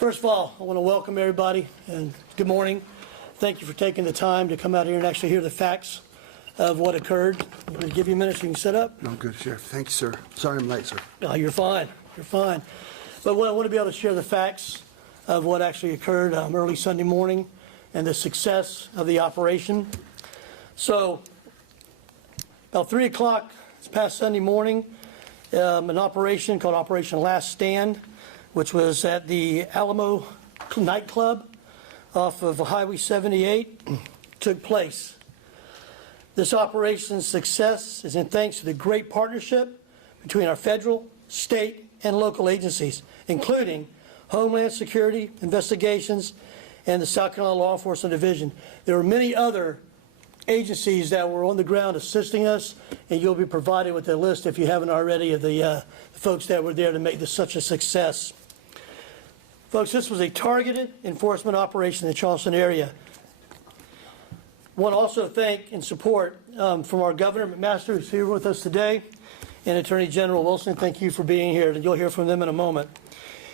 First of all, I want to welcome everybody and good morning. Thank you for taking the time to come out here and actually hear the facts of what occurred. I'm going to give you a minute so you can sit up. No, good, Sheriff. Thank you, sir. Sorry I'm late, sir. No, you're fine. You're fine. But I want to be able to share the facts of what actually occurred early Sunday morning and the success of the operation. So, about 3 o'clock this past Sunday morning, an operation called Operation Last Stand, which was at the Alamo nightclub off of Highway 78, took place. This operation's success is in thanks to the great partnership between our federal, state, and local agencies, including Homeland Security, Investigations, and the South Carolina Law Enforcement Division. There were many other agencies that were on the ground assisting us, and you'll be provided with a list, if you haven't already, of the folks that were there to make this such a success. Folks, this was a targeted enforcement operation in the Charleston area. I want to also thank and support from our Governor McMaster, who's here with us today, and Attorney General Wilson. Thank you for being here, and you'll hear from them in a moment.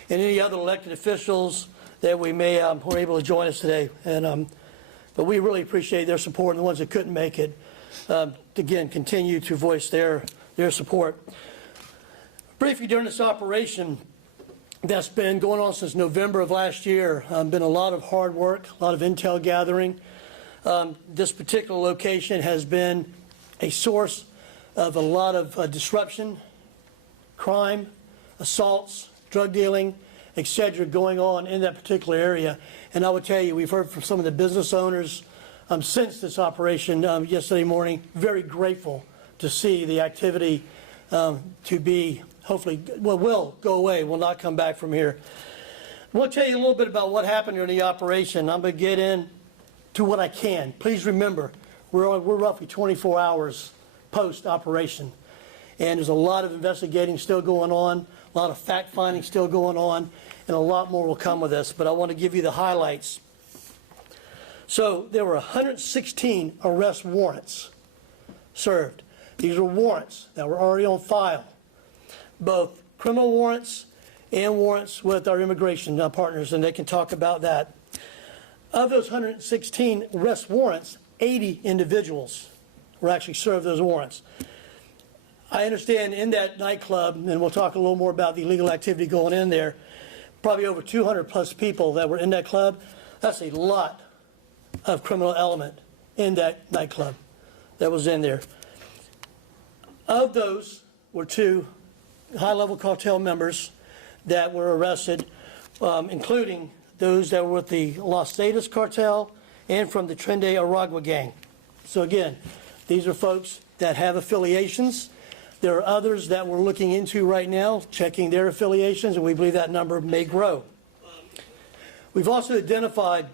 And any other elected officials that we may were able to join us today. And but we really appreciate their support, and the ones that couldn't make it, again, continue to voice their support. Briefly, during this operation that's been going on since November of last year, been a lot of hard work, a lot of intel gathering. This particular location has been a source of a lot of disruption, crime, assaults, drug dealing, etc. going on in that particular area. And I would tell you, we've heard from some of the business owners since this operation yesterday morning, very grateful to see the activity to be hopefully, well, will go away, will not come back from here. I want to tell you a little bit about what happened during the operation. I'm going to get into what I can. Please remember, we're roughly 24 hours post-operation, and there's a lot of investigating still going on, a lot of fact-finding still going on, and a lot more will come with this, but I want to give you the highlights. So there were 116 arrest warrants served. These are warrants that were already on file, both criminal warrants and warrants with our immigration partners, and they can talk about that. Of those 116 arrest warrants, 80 individuals were actually served those warrants. I understand in that nightclub, and we'll talk a little more about the illegal activity going in there, probably over 200 plus people that were in that club. That's a lot of criminal element in that nightclub that was in there. Of those were 2 high-level cartel members that were arrested, including those that were with the Los Zetas cartel and from the Trende Aragua gang. So again, these are folks that have affiliations. There are others that we're looking into right now, checking their affiliations, and we believe that number may grow. We've also identified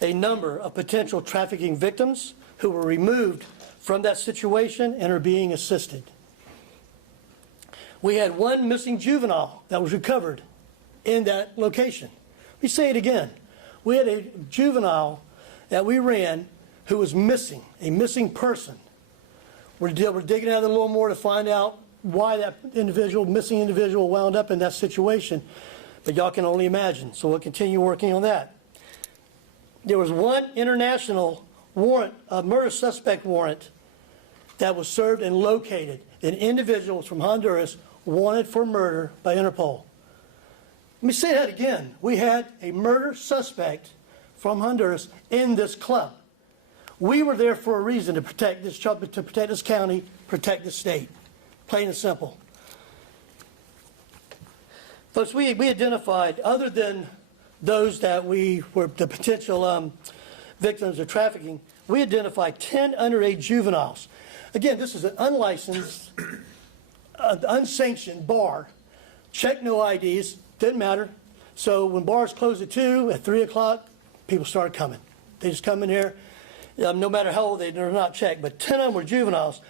a number of potential trafficking victims who were removed from that situation and are being assisted. We had 1 missing juvenile that was recovered in that location. Let me say it again. We had a juvenile that we ran who was missing, a missing person. We're digging out a little more to find out why that missing individual wound up in that situation, but y'all can only imagine, so we'll continue working on that. There was 1 international warrant, a murder suspect warrant, that was served and located. An individual was from Honduras wanted for murder by Interpol. Let me say that again. We had a murder suspect from Honduras in this club. We were there for a reason, to protect this county, protect the state. Plain and simple. Folks, we identified, other than those that we were the potential victims of trafficking, we identified 10 underage juveniles. Again, this is an unlicensed, unsanctioned bar. Check no IDs, didn't matter. So when bars closed at 2, at 3 o'clock, people started coming. They just come in here, no matter how old they're not checked, but 10 of them were juveniles.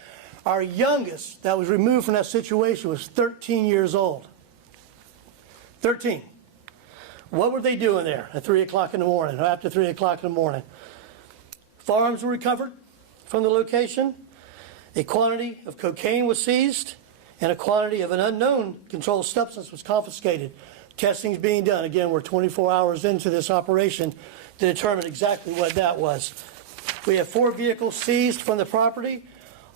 Our youngest that was removed from that situation was 13 years old. 13. What were they doing there at 3 o'clock in the morning, or after 3 o'clock in the morning? Firearms were recovered from the location. A quantity of cocaine was seized, and a quantity of an unknown controlled substance was confiscated. Testing's being done. Again, we're 24 hours into this operation to determine exactly what that was. We have 4 vehicles seized from the property,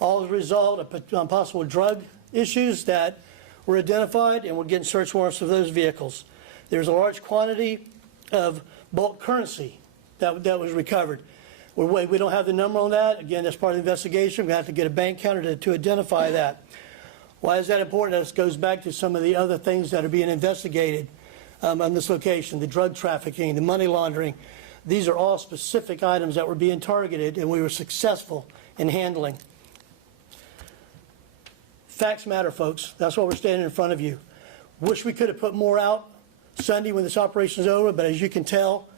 all as a result of possible drug issues that were identified, and we're getting search warrants for those vehicles. There's a large quantity of bulk currency that was recovered. We don't have the number on that. Again, that's part of the investigation. We have to get a bank counter to identify that. Why is that important? This goes back to some of the other things that are being investigated on this location, the drug trafficking, the money laundering. These are all specific items that were being targeted, and we were successful in handling. Facts matter, folks. That's why we're standing in front of you. Wish we could have put more out Sunday when this operation is over, but as you can tell,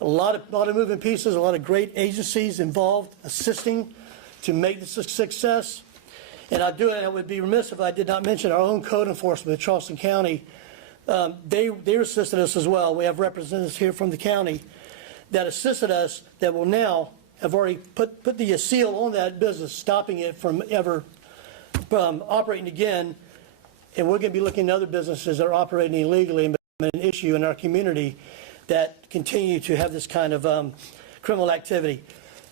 a lot of moving pieces, a lot of great agencies involved assisting to make this a success. And I would be remiss if I did not mention our own code enforcement of Charleston County. They assisted us as well. We have representatives here from the county that assisted us that will now have already put the seal on that business, stopping it from ever operating again. And we're going to be looking at other businesses that are operating illegally and an issue in our community that continue to have this kind of criminal activity.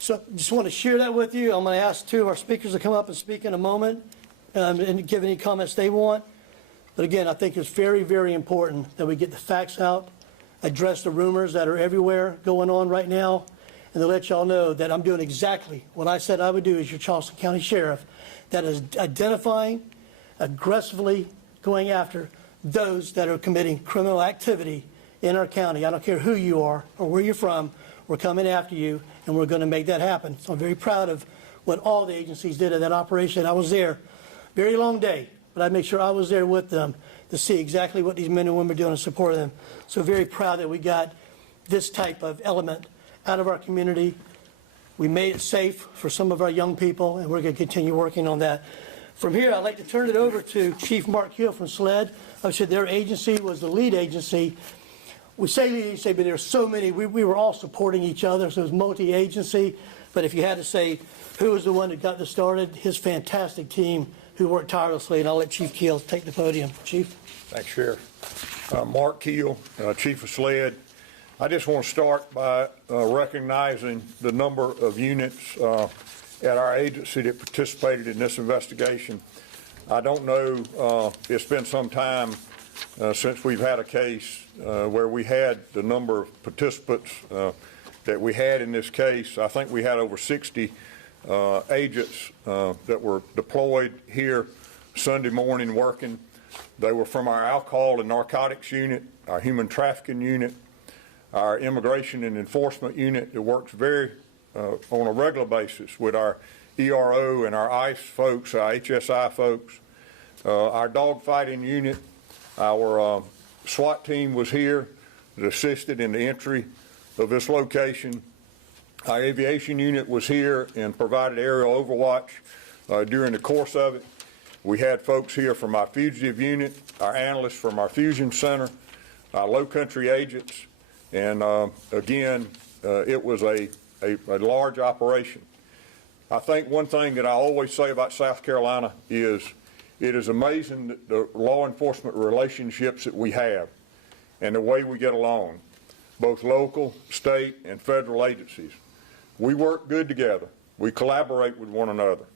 So just want to share that with you. I'm going to ask 2 of our speakers to come up and speak in a moment and give any comments they want. But again, I think it's very, very important that we get the facts out, address the rumors that are everywhere going on right now, and to let y'all know that I'm doing exactly what I said I would do as your Charleston County Sheriff, that is identifying, aggressively going after those that are committing criminal activity in our county. I don't care who you are or where you're from, we're coming after you, and we're going to make that happen. So I'm very proud of what all the agencies did at that operation. I was there, very long day, but I made sure I was there with them to see exactly what these men and women are doing and support them. So very proud that we got this type of element out of our community. We made it safe for some of our young people, and we're going to continue working on that. From here, I'd like to turn it over to Chief Mark Keel from SLED. I said their agency was the lead agency. We say lead agency, but there's so many. We were all supporting each other, so it was multi-agency. But if you had to say who was the one that got this started, his fantastic team who worked tirelessly, and I'll let Chief Keel take the podium. Chief? Thanks, Sheriff. Mark Keel, Chief of SLED. I just want to start by recognizing the number of units at our agency that participated in this investigation. I don't know, it's been some time since we've had a case where we had the number of participants that we had in this case. I think we had over 60 agents that were deployed here Sunday morning working. They were from our alcohol and narcotics unit, our human trafficking unit, our immigration and enforcement unit that works very on a regular basis with our ERO and our ICE folks, our HSI folks, our dogfighting unit, our SWAT team was here that assisted in the entry of this location. Our aviation unit was here and provided aerial overwatch during the course of it. We had folks here from our fugitive unit, our analysts from our fusion center, our low country agents, and again, it was a large operation. I think one thing that I always say about South Carolina is it is amazing the law enforcement relationships that we have and the way we get along, both local, state, and federal agencies. We work good together. We collaborate with one another.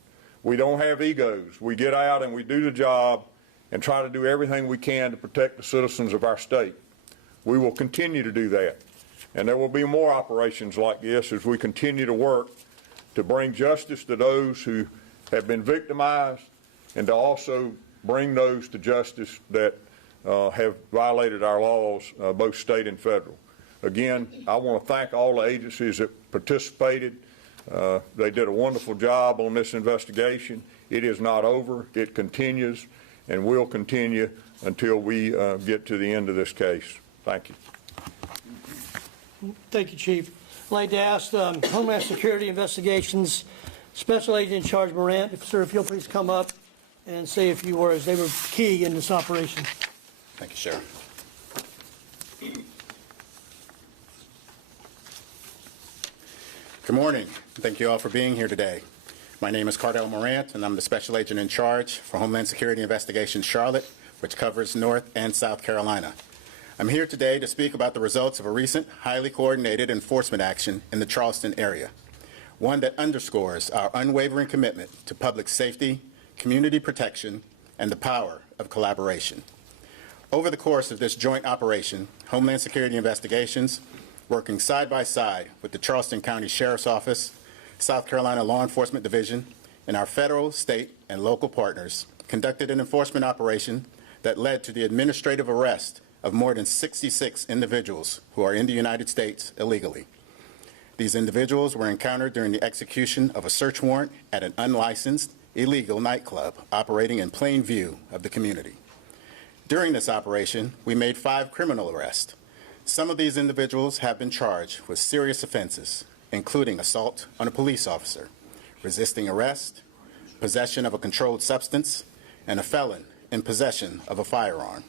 We don't have egos. We get out and we do the job and try to do everything we can to protect the citizens of our state. We will continue to do that. And there will be more operations like this as we continue to work to bring justice to those who have been victimized and to also bring those to justice that have violated our laws, both state and federal. Again, I want to thank all the agencies that participated. They did a wonderful job on this investigation. It is not over. It continues and will continue until we get to the end of this case. Thank you. Thank you, Chief. I'd like to ask Homeland Security Investigations Special Agent in Charge Morant, sir, if you'll please come up and say a few words. They were key in this operation. Thank you, Sheriff. Good morning. Thank you all for being here today. My name is Cardell Morant, and I'm the Special Agent in Charge for Homeland Security Investigations Charlotte, which covers North and South Carolina. I'm here today to speak about the results of a recent, highly coordinated enforcement action in the Charleston area, one that underscores our unwavering commitment to public safety, community protection, and the power of collaboration. Over the course of this joint operation, Homeland Security Investigations, working side by side with the Charleston County Sheriff's Office, South Carolina Law Enforcement Division, and our federal, state, and local partners, conducted an enforcement operation that led to the administrative arrest of more than 66 individuals who are in the United States illegally. These individuals were encountered during the execution of a search warrant at an unlicensed, illegal nightclub operating in plain view of the community. During this operation, we made 5 criminal arrests. Some of these individuals have been charged with serious offenses, including assault on a police officer, resisting arrest, possession of a controlled substance, and a felon in possession of a firearm.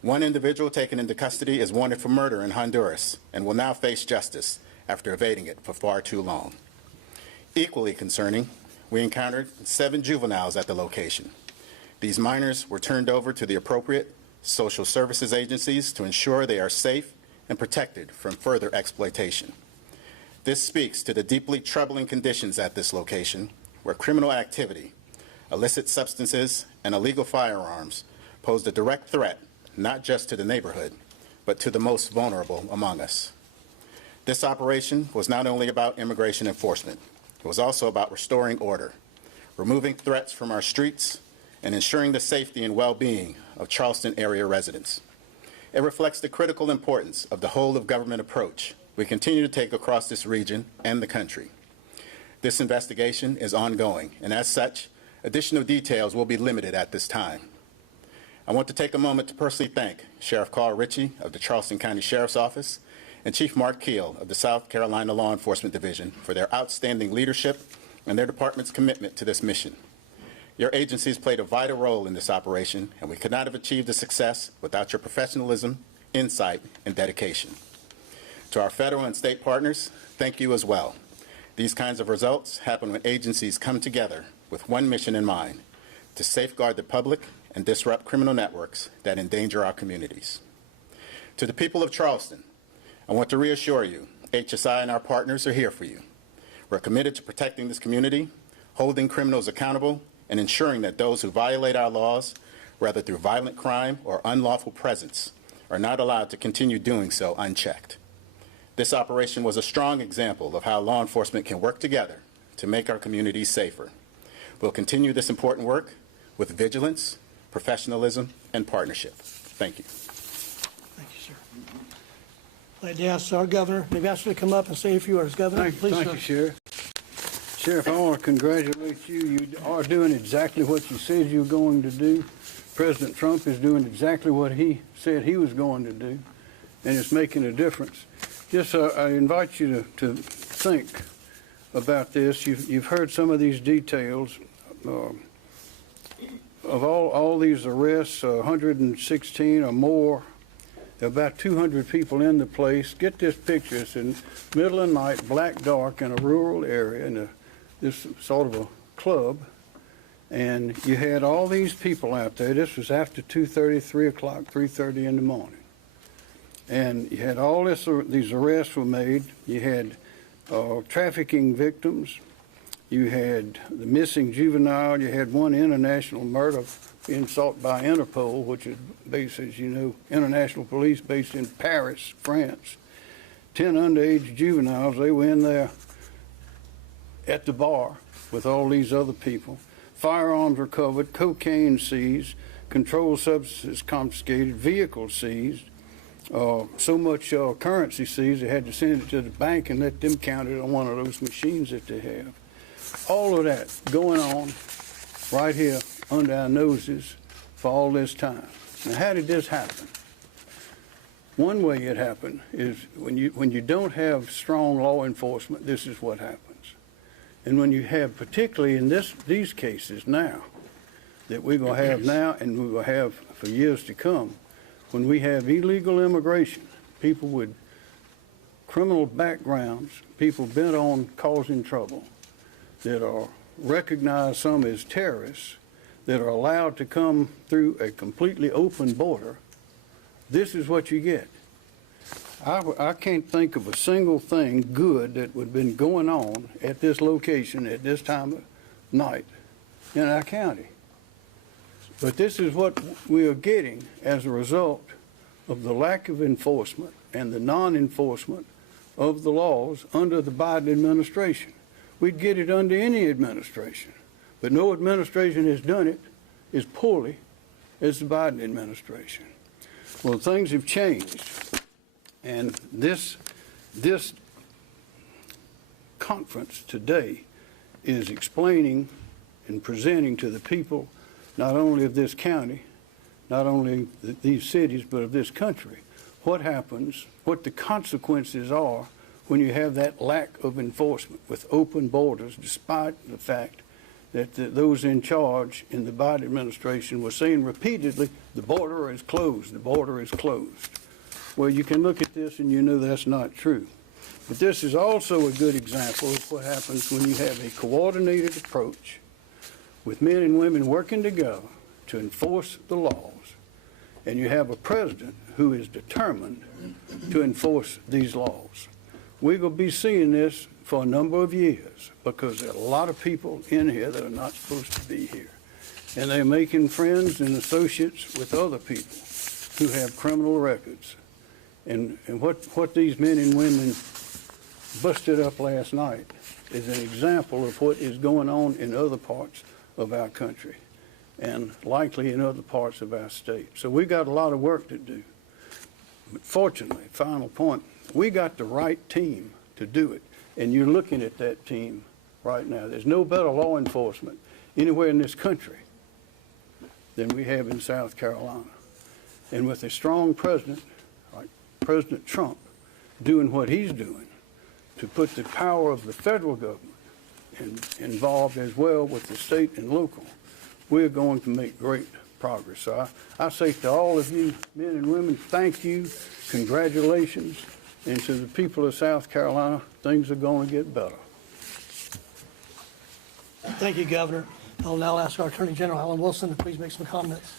One individual taken into custody is wanted for murder in Honduras and will now face justice after evading it for far too long. Equally concerning, we encountered 7 juveniles at the location. These minors were turned over to the appropriate social services agencies to ensure they are safe and protected from further exploitation. This speaks to the deeply troubling conditions at this location, where criminal activity, illicit substances, and illegal firearms posed a direct threat not just to the neighborhood, but to the most vulnerable among us. This operation was not only about immigration enforcement, it was also about restoring order, removing threats from our streets, and ensuring the safety and well-being of Charleston area residents. It reflects the critical importance of the whole-of-government approach we continue to take across this region and the country. This investigation is ongoing, and as such, additional details will be limited at this time. I want to take a moment to personally thank Sheriff Carl Ritchie of the Charleston County Sheriff's Office and Chief Mark Keel of the South Carolina Law Enforcement Division for their outstanding leadership and their department's commitment to this mission. Your agencies played a vital role in this operation, and we could not have achieved the success without your professionalism, insight, and dedication. To our federal and state partners, thank you as well. These kinds of results happen when agencies come together with one mission in mind: to safeguard the public and disrupt criminal networks that endanger our communities. To the people of Charleston, I want to reassure you, HSI and our partners are here for you. We're committed to protecting this community, holding criminals accountable, and ensuring that those who violate our laws, whether through violent crime or unlawful presence, are not allowed to continue doing so unchecked. This operation was a strong example of how law enforcement can work together to make our communities safer. We'll continue this important work with vigilance, professionalism, and partnership. Thank you. Thank you, sir. I'd like to ask our governor, maybe ask you to come up and say a few words. Governor, please, Thank sir. you, Sheriff. Sheriff, I want to congratulate you. You are doing exactly what you said you were going to do. President Trump is doing exactly what he said he was going to do, and it's making a difference. Just I invite you to think about this. You've heard some of these details of all these arrests, 116 or more. There are about 200 people in the place. Get this picture. It's in the middle of the night, black dark, in a rural area, in this sort of a club. And you had all these people out there. This was after 2:30, 3 o'clock, 3:30 in the morning. And you had all these arrests were made. You had trafficking victims. You had the missing juvenile. You had one international murder being sought by Interpol, which is based, as you know, international police based in Paris, France. 10 underage juveniles. They were in there at the bar with all these other people. Firearms recovered, cocaine seized, controlled substances confiscated, vehicles seized. So much currency seized, they had to send it to the bank and let them count it on one of those machines that they have. All of that going on right here under our noses for all this time. Now, how did this happen? One way it happened is when you don't have strong law enforcement, this is what happens. And when you have, particularly in these cases now, that we're going to have now and we will have for years to come, when we have illegal immigration, people with criminal backgrounds, people bent on causing trouble, that are recognized some as terrorists, that are allowed to come through a completely open border this is what you get. I can't think of a single thing good that would have been going on at this location at this time of night in our county. But this is what we are getting as a result of the lack of enforcement and the non-enforcement of the laws under the Biden administration. We'd get it under any administration, but no administration has done it as poorly as the Biden administration. Well, things have changed, and this conference today is explaining and presenting to the people not only of this county, not only these cities, but of this country, what happens, what the consequences are when you have that lack of enforcement with open borders, despite the fact that those in charge in the Biden administration were saying repeatedly, the border is closed, the border is closed. Well, you can look at this and you know that's not true. But this is also a good example of what happens when you have a coordinated approach with men and women working together to enforce the laws, and you have a president who is determined to enforce these laws. We're going to be seeing this for a number of years because there are a lot of people in here that are not supposed to be here. And they're making friends and associates with other people who have criminal records. And what these men and women busted up last night is an example of what is going on in other parts of our country and likely in other parts of our state. So we got a lot of work to do. But fortunately, final point, we got the right team to do it. And you're looking at that team right now. There's no better law enforcement anywhere in this country than we have in South Carolina. And with a strong president, like President Trump, doing what he's doing to put the power of the federal government involved as well with the state and local, we're going to make great progress. So I say to all of you, men and women, thank you, congratulations, and to the people of South Carolina, things are going to get better. Thank you, Governor. I'll now ask our Attorney General, Alan Wilson, to please make some comments.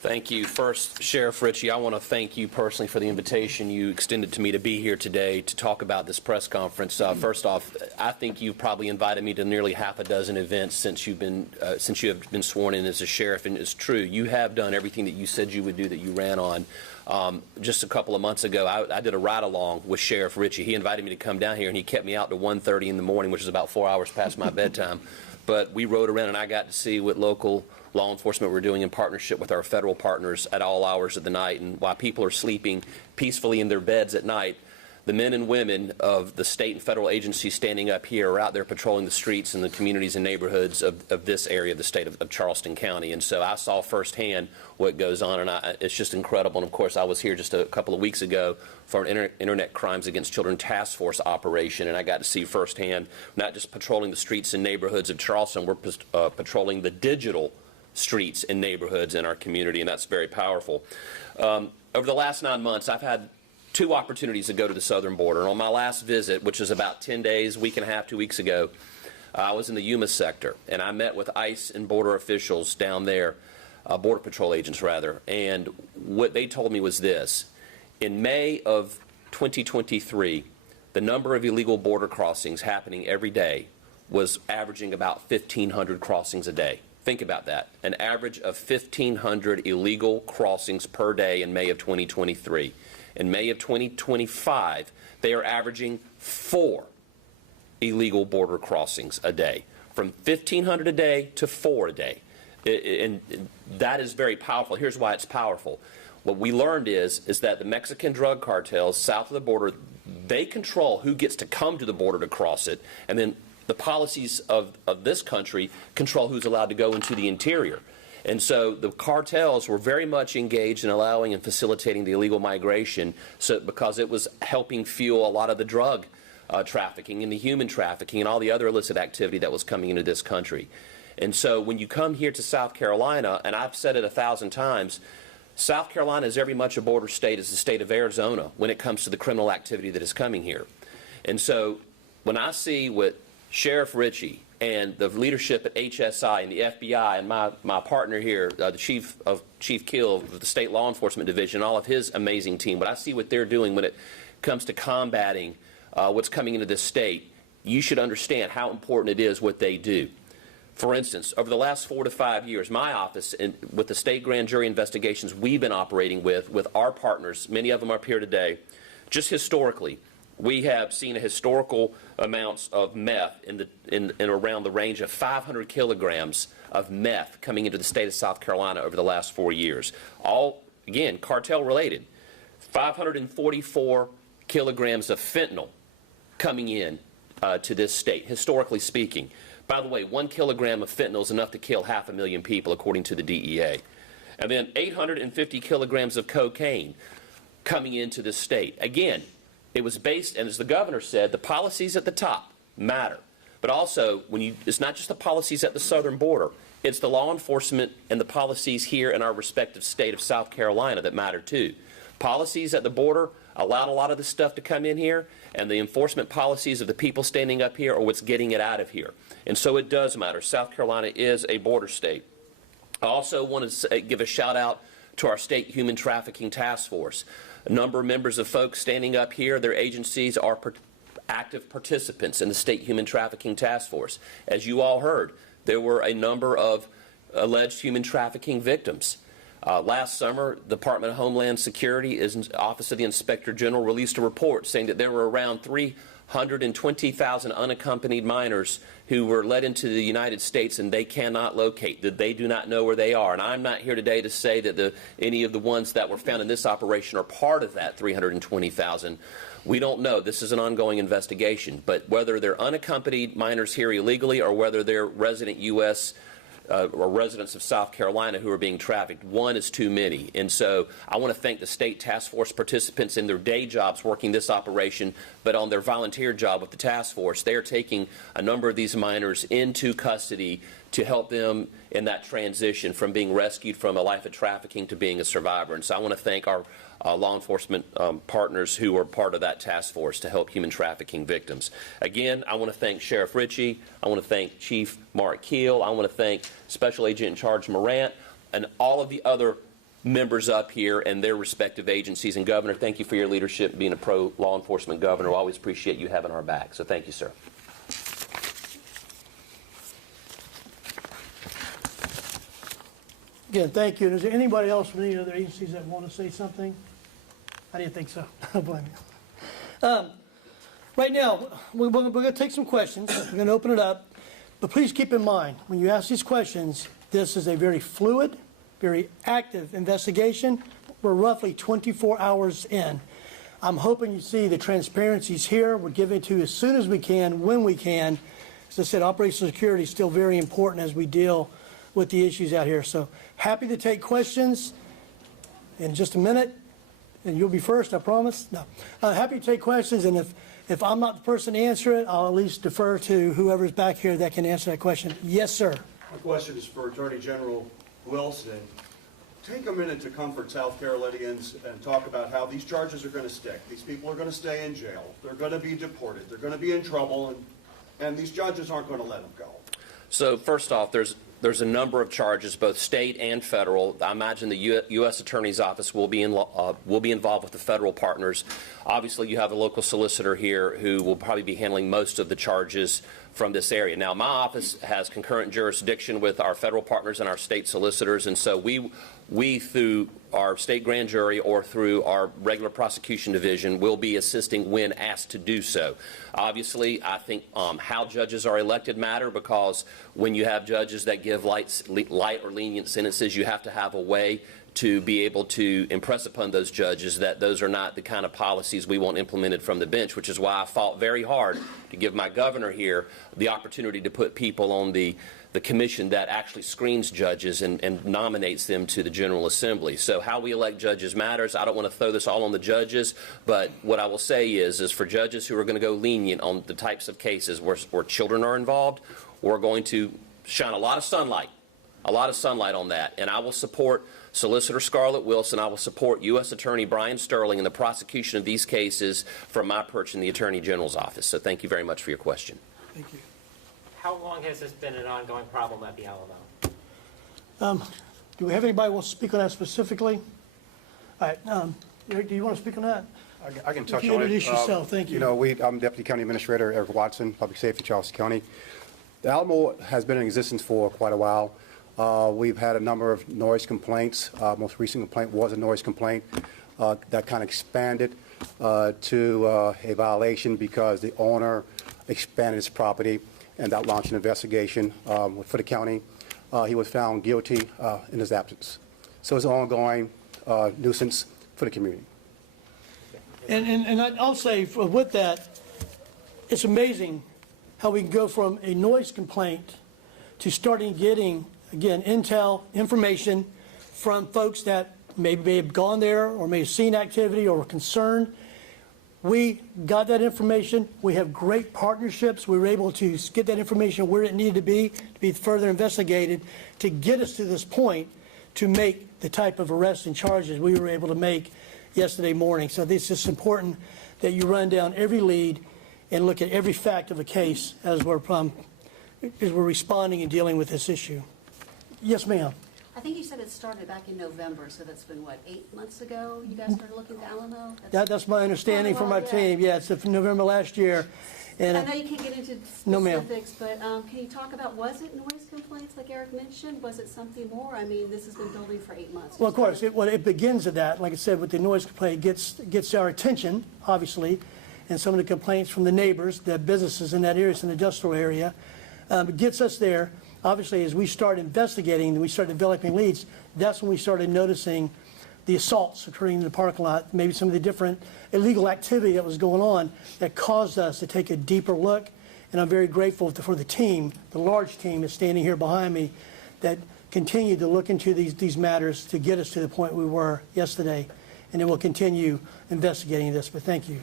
Thank you. First, Sheriff Ritchie, I want to thank you personally for the invitation you extended to me to be here today to talk about this press conference. First off, I think you've probably invited me to nearly half a dozen events since you have been sworn in as a sheriff, and it's true. You have done everything that you said you would do that you ran on. Just a couple of months ago, I did a ride-along with Sheriff Ritchie. He invited me to come down here, and he kept me out to 1:30 in the morning, which is about 4 hours past my bedtime. But we rode around, and I got to see what local law enforcement were doing in partnership with our federal partners at all hours of the night. And while people are sleeping peacefully in their beds at night, the men and women of the state and federal agencies standing up here are out there patrolling the streets and the communities and neighborhoods of this area of the state of Charleston County. And so I saw firsthand what goes on, and it's just incredible. And of course, I was here just a couple of weeks ago for an Internet Crimes Against Children Task Force operation, and I got to see firsthand not just patrolling the streets and neighborhoods of Charleston, we're patrolling the digital streets and neighborhoods in our community, and that's very powerful. Over the last 9 months, I've had 2 opportunities to go to the southern border. And on my last visit, which was about 10 days, week and a half, 2 weeks ago, I was in the Yuma sector, and I met with ICE and border officials down there, Border Patrol agents rather, and what they told me was this. In May of 2023, the number of illegal border crossings happening every day was averaging about 1,500 crossings a day. Think about that, an average of 1,500 illegal crossings per day in May of 2023. In May of 2025, they are averaging 4 illegal border crossings a day, from 1,500 a day to 4 a day. And that is very powerful. Here's why it's powerful. What we learned is that the Mexican drug cartels south of the border, they control who gets to come to the border to cross it, and then the policies of this country control who's allowed to go into the interior. And so the cartels were very much engaged in allowing and facilitating the illegal migration because it was helping fuel a lot of the drug trafficking and the human trafficking and all the other illicit activity that was coming into this country. And so when you come here to South Carolina, and I've said it 1,000 times, South Carolina is every much a border state as the state of Arizona when it comes to the criminal activity that is coming here. And so when I see what Sheriff Ritchie and the leadership at HSI and the FBI and my partner here, the Chief Keel of the State Law Enforcement Division, all of his amazing team, but I see what they're doing when it comes to combating what's coming into this state, you should understand how important it is what they do. For instance, over the last 4 to 5 years, my office, with the state grand jury investigations we've been operating with our partners, many of them are up here today, just historically, we have seen a historical amounts of meth in around the range of 500 kilograms of meth coming into the state of South Carolina over the last 4 years. All, again, cartel related. 544 kilograms of fentanyl coming in to this state, historically speaking. By the way, 1 kilogram of fentanyl is enough to kill 500,000 people, according to the DEA. And then 850 kilograms of cocaine coming into the state. Again, it was based, and as the governor said, the policies at the top matter. But also, it's not just the policies at the southern border. It's the law enforcement and the policies here in our respective state of South Carolina that matter too. Policies at the border allowed a lot of this stuff to come in here, and the enforcement policies of the people standing up here are what's getting it out of here. And so it does matter. South Carolina is a border state. I also want to give a shout out to our state human trafficking task force. A number of members of folks standing up here, their agencies are active participants in the state human trafficking task force. As you all heard, there were a number of alleged human trafficking victims. Last summer, the Department of Homeland Security's Office of the Inspector General released a report saying that there were around 320,000 unaccompanied minors who were led into the United States and they cannot locate, that they do not know where they are. And I'm not here today to say that any of the ones that were found in this operation are part of that 320,000. We don't know. This is an ongoing investigation. But whether they're unaccompanied minors here illegally or whether they're resident U.S. Or residents of South Carolina who are being trafficked, one is too many. And so I want to thank the state task force participants in their day jobs working this operation, but on their volunteer job with the task force, they are taking a number of these minors into custody to help them in that transition from being rescued from a life of trafficking to being a survivor. And so I want to thank our law enforcement partners who are part of that task force to help human trafficking victims. Again, I want to thank Sheriff Ritchie. I want to thank Chief Mark Keel. I want to thank Special Agent in Charge Morant and all of the other members up here and their respective agencies. And Governor, thank you for your leadership, being a pro-law enforcement governor. We always appreciate you having our back. So thank you, sir. Again, thank you. And is there anybody else from any other agencies that want to say something? I didn't think so. Don't blame me. Right now, we're going to take some questions. We're going to open it up. But please keep in mind, when you ask these questions, this is a very fluid, very active investigation. We're roughly 24 hours in. I'm hoping you see the transparencies here. We're giving it to you as soon as we can, when we can. As I said, operational security is still very important as we deal with the issues out here. So happy to take questions in just a minute. And you'll be first, I promise. No. Happy to take questions, and if I'm not the person to answer it, I'll at least defer to whoever's back here that can answer that question. Yes, sir. My question is for Attorney General Wilson. Take a minute to comfort South Carolinians and talk about how these charges are going to stick. These people are going to stay in jail. They're going to be deported. They're going to be in trouble, and these judges aren't going to let them go. So first off, there's a number of charges, both state and federal. I imagine the U.S. Attorney's Office will be involved with the federal partners. Obviously, you have a local solicitor here who will probably be handling most of the charges from this area. Now, my office has concurrent jurisdiction with our federal partners and our state solicitors, and so we through our state grand jury or through our regular prosecution division will be assisting when asked to do so. Obviously, I think how judges are elected matter, because when you have judges that give light or lenient sentences, you have to have a way to be able to impress upon those judges that those are not the kind of policies we want implemented from the bench, which is why I fought very hard to give my governor here the opportunity to put people on the commission that actually screens judges and nominates them to the General Assembly. So how we elect judges matters. I don't want to throw this all on the judges, but what I will say is for judges who are going to go lenient on the types of cases where children are involved, we're going to shine a lot of sunlight on that. And I will support Solicitor Scarlett Wilson. I will support U.S. Attorney Brian Sterling in the prosecution of these cases from my perch in the Attorney General's office. So thank you very much for your question. Thank you. how long has this been an ongoing problem at the Alamo? Do we have anybody who wants to speak on that specifically? All right, Eric, do you want to speak on that? I can If touch you on it. introduce yourself, thank you. I'm Deputy County Administrator Eric Watson, Public Safety, Charleston County. The Alamo has been in existence for quite a while. We've had a number of noise complaints. Most recent complaint was a noise complaint that kind of expanded to a violation because the owner expanded his property, and that launched an investigation for the county. He was found guilty in his absence. So it's an ongoing nuisance for the community. And I'll say with that, it's amazing how we can go from a noise complaint to starting getting, again, intel, information from folks that maybe may have gone there or may have seen activity or were concerned. We got that information. We have great partnerships. We were able to get that information where it needed to be further investigated to get us to this point to make the type of arrests and charges we were able to make yesterday morning. So this is important that you run down every lead and look at every fact of a case as we're responding and dealing with this issue. Yes, ma'am. I think you said it started back in November, so that's been, what, 8 months ago you guys started looking at the Alamo? That's my understanding from our team. Yeah, it's from November last year. And I know you can't get into No, ma'am. specifics, but can you talk about, was it noise complaints like Eric mentioned? Was it something more? I mean, this has been building for 8 months. Well, of course, it begins at that. Like I said, with the noise complaint, it gets our attention, obviously, and some of the complaints from the neighbors, the businesses in that area, it's an industrial area. It gets us there. Obviously, as we start investigating and we start developing leads, that's when we started noticing the assaults occurring in the parking lot, maybe some of the different illegal activity that was going on that caused us to take a deeper look. And I'm very grateful for the team, the large team that's standing here behind me, that continued to look into these matters to get us to the point we were yesterday. And then we'll continue investigating this, but thank you.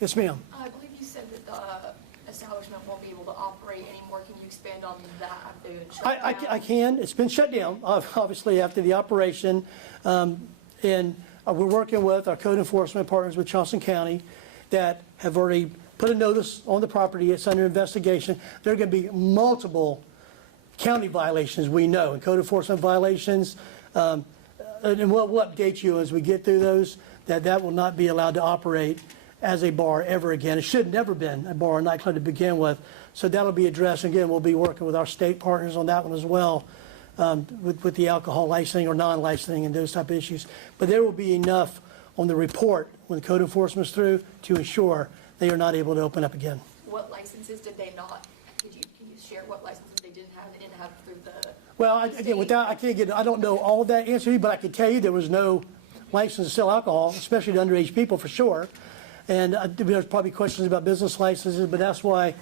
Yes, ma'am. I believe you said that the establishment won't be able to operate anymore. Can you expand on that? Have they been shut down? I can. It's been shut down, obviously, after the operation. And we're working with our code enforcement partners with Charleston County that have already put a notice on the property. It's under investigation. There are going to be multiple county violations, we know, and code enforcement violations. And we'll update you as we get through those, that will not be allowed to operate as a bar ever again. It should have never been a bar or nightclub to begin with. So that'll be addressed. Again, we'll be working with our state partners on that one as well, with the alcohol licensing or non-licensing and those type of issues. But there will be enough on the report when the code enforcement's through to ensure they are not able to open up again. What licenses did they not? Can you share what licenses they didn't have? They didn't have through the. Well, I don't know all of that answer, but I can tell you there was no license to sell alcohol, especially to underage people for sure. And there's probably questions about business licenses, but that's why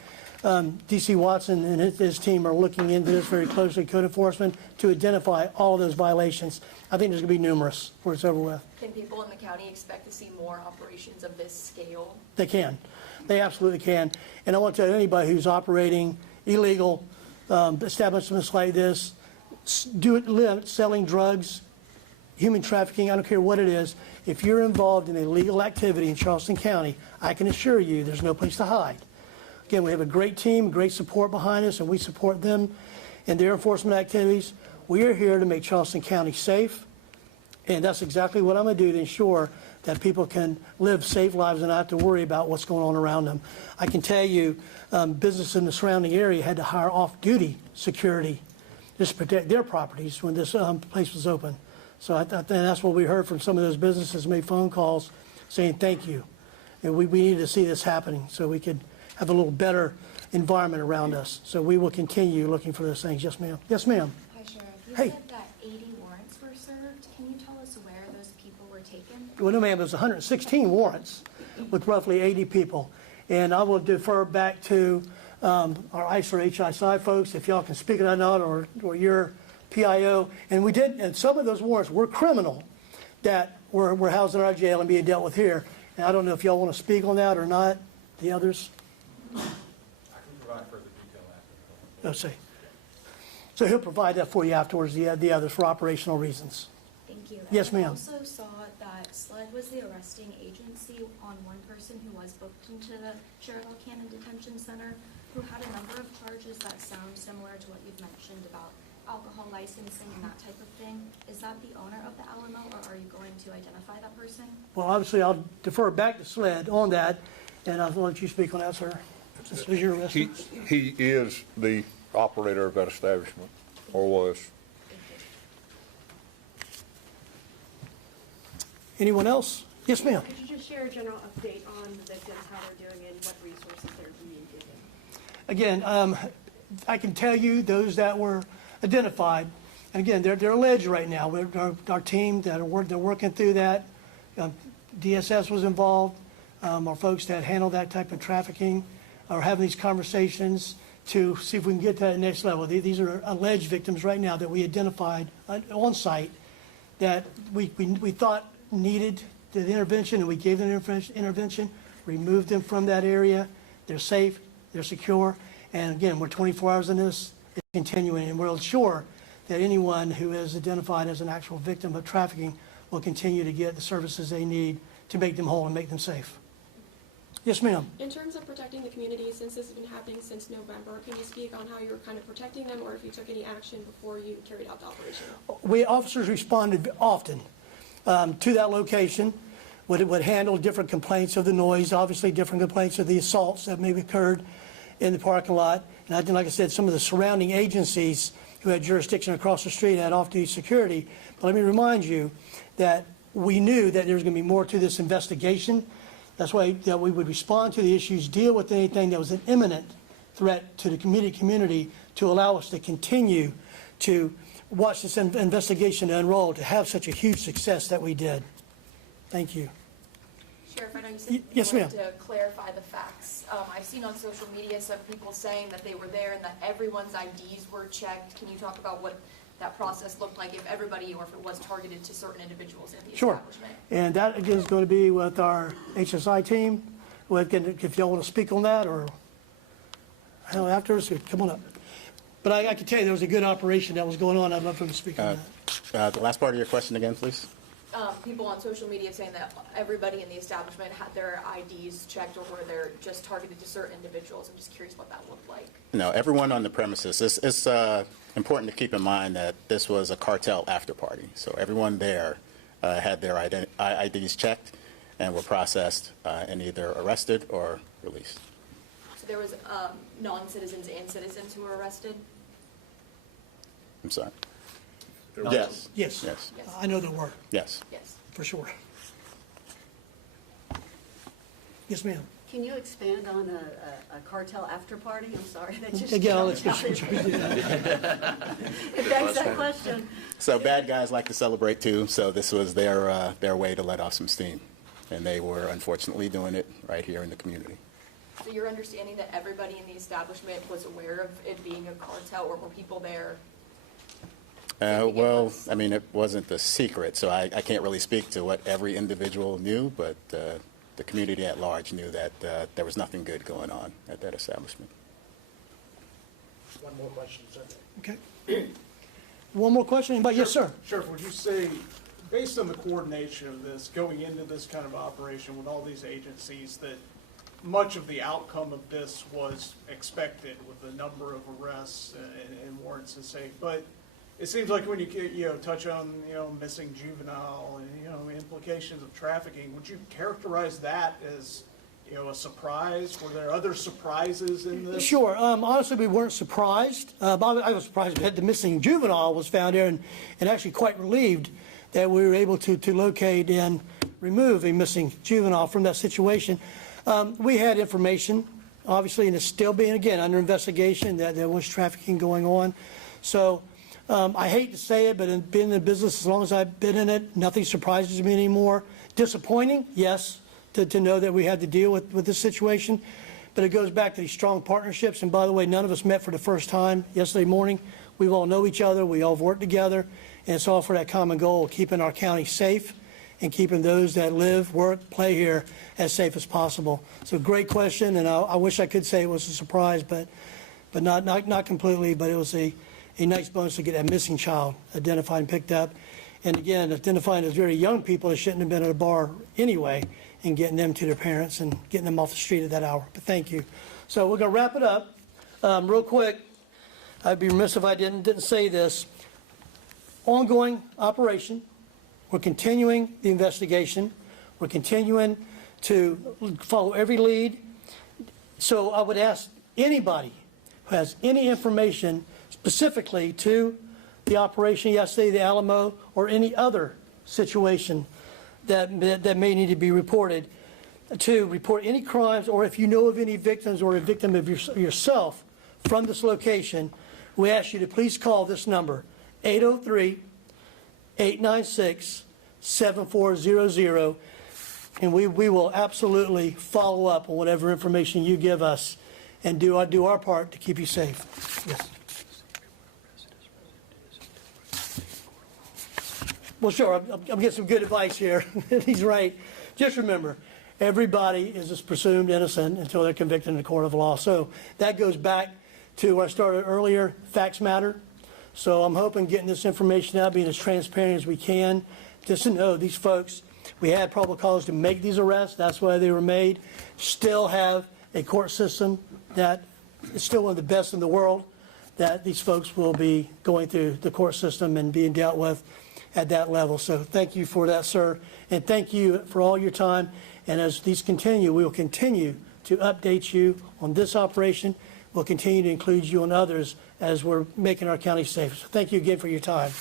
DC Watson and his team are looking into this very closely, code enforcement, to identify all those violations. I think there's going to be numerous before it's over with. Can people in the county expect to see more operations of this scale? They can. They absolutely can. And I want to tell anybody who's operating illegal establishments like this, selling drugs, human trafficking, I don't care what it is. If you're involved in illegal activity in Charleston County, I can assure you there's no place to hide. Again, we have a great team, great support behind us, and we support them in their enforcement activities. We are here to make Charleston County safe, and that's exactly what I'm going to do to ensure that people can live safe lives and not have to worry about what's going on around them. I can tell you businesses in the surrounding area had to hire off-duty security just to protect their properties when this place was open. So I think that's what we heard from some of those businesses, made phone calls saying thank you. And we need to see this happening so we could have a little better environment around us. So we will continue looking for those things. Yes, ma'am. Yes, ma'am. Hi, Sheriff. You Hey. said that 80 warrants were served. Can you tell us where those people were taken? Well, no, ma'am, there's 116 warrants with roughly 80 people. And I will defer back to our ICE or HISI folks, if y'all can speak on that or your PIO. And some of those warrants were criminal that were housed in our jail and being dealt with here. And I don't know if y'all want to speak on that or not, the others. I can provide further detail after. Let's see. So he'll provide that for you afterwards, the others, for operational reasons. Thank you. Yes, And I ma'am. also saw that SLED was the arresting agency on one person who was booked into the Sheridan Cannon Detention Center, who had a number of charges that sound similar to what you've mentioned about alcohol licensing and that type of thing. Is that the owner of the Alamo, or are you going to identify that person? Well, obviously, I'll defer back to SLED on that, and I'll let you speak on that, sir. This was your arrest. He is the operator of that establishment, or was. Anyone else? Yes, ma'am. Could you just share a general update on the victims, how they're doing, and what resources they're being given? Again, I can tell you those that were identified, and again, they're alleged right now. Our team they're working through that. DSS was involved. Our folks that handle that type of trafficking are having these conversations to see if we can get to that next level. These are alleged victims right now that we identified on site that we thought needed the intervention, and we gave them intervention, removed them from that area. They're safe, they're secure, and again, we're 24 hours in this, it's continuing, and we'll ensure that anyone who is identified as an actual victim of trafficking will continue to get the services they need to make them whole and make them safe. Yes, ma'am. In terms of protecting the community, since this has been happening since November, can you speak on how you were kind of protecting them, or if you took any action before you carried out the operation? Officers responded often to that location, would handle different complaints of the noise, obviously different complaints of the assaults that maybe occurred in the parking lot. And I think, like I said, some of the surrounding agencies who had jurisdiction across the street had off-duty security. But let me remind you that we knew that there was going to be more to this investigation. That's why that we would respond to the issues, deal with anything that was an imminent threat to the community to allow us to continue to watch this investigation unroll, to have such a huge success that we did. Thank you. Sheriff, I know you said Yes, you ma'am. wanted to clarify the facts. I've seen on social media some people saying that they were there and that everyone's IDs were checked. Can you talk about what that process looked like, if everybody or if it was targeted to certain individuals in the Sure. establishment? And that, again, is going to be with our HSI team. If y'all want to speak on that, or afterwards, come on up. But I can tell you there was a good operation that was going on. I'd love for him to speak on that. The last part of your question again, please. People on social media saying that everybody in the establishment had their IDs checked, or were they just targeted to certain individuals? I'm just curious what that looked like. No, everyone on the premises. It's important to keep in mind that this was a cartel after party. So everyone there had their IDs checked and were processed and either arrested or released. So there was non-citizens and citizens who were arrested? I'm sorry. Yes. Yes. Yes. I know there were. Yes. Yes. For sure. Yes, ma'am. Can you expand on a cartel after party? I'm sorry, that just Again, I'll jumped out. It begs that question. So bad guys like to celebrate too, so this was their way to let off some steam. And they were unfortunately doing it right here in the community. So you're understanding that everybody in the establishment was aware of it being a cartel, or were people there? Well, I mean, it wasn't a secret, so I can't really speak to what every individual knew, but the community at large knew that there was nothing good going on at that establishment. One more question, sir. Okay. One more question? Anybody? Yes, sir. Sheriff, would you say, based on the coordination of this, going into this kind of operation with all these agencies, that much of the outcome of this was expected with the number of arrests and warrants and say, but it seems like when you touch on missing juvenile and implications of trafficking, would you characterize that as a surprise? Were there other surprises in this? Sure. Honestly, we weren't surprised. I was surprised that the missing juvenile was found there, and actually quite relieved that we were able to locate and remove a missing juvenile from that situation. We had information, obviously, and it's still being, again, under investigation, that there was trafficking going on. So I hate to say it, but in being in the business as long as I've been in it, nothing surprises me anymore. Disappointing, yes, to know that we had to deal with this situation. But it goes back to these strong partnerships. And by the way, none of us met for the first time yesterday morning. We all know each other. We all have worked together. And it's all for that common goal of keeping our county safe and keeping those that live, work, play here as safe as possible. So great question, and I wish I could say it was a surprise, but not completely. But it was a nice bonus to get that missing child identified and picked up. And again, identifying those very young people that shouldn't have been at a bar anyway, and getting them to their parents and getting them off the street at that hour. But thank you. So we're going to wrap it up. Real quick, I'd be remiss if I didn't say this. Ongoing operation. We're continuing the investigation. We're continuing to follow every lead. So I would ask anybody who has any information specifically to the operation yesterday, the Alamo, or any other situation that may need to be reported, to report any crimes, or if you know of any victims or a victim of yourself from this location, we ask you to please call this number, 803-896-7400, and we will absolutely follow up on whatever information you give us and do our part to keep you safe. Yes. Well, sure, I'm getting some good advice here. He's right. Just remember, everybody is presumed innocent until they're convicted in the court of law. So that goes back to what I started earlier, facts matter. So I'm hoping getting this information out, being as transparent as we can, just to know these folks, we had probable cause to make these arrests. That's why they were made. Still have a court system that is still one of the best in the world, that these folks will be going through the court system and being dealt with at that level. So thank you for that, sir. And thank you for all your time. And as these continue, we will continue to update you on this operation. We'll continue to include you on others as we're making our county safe. So thank you again for your time.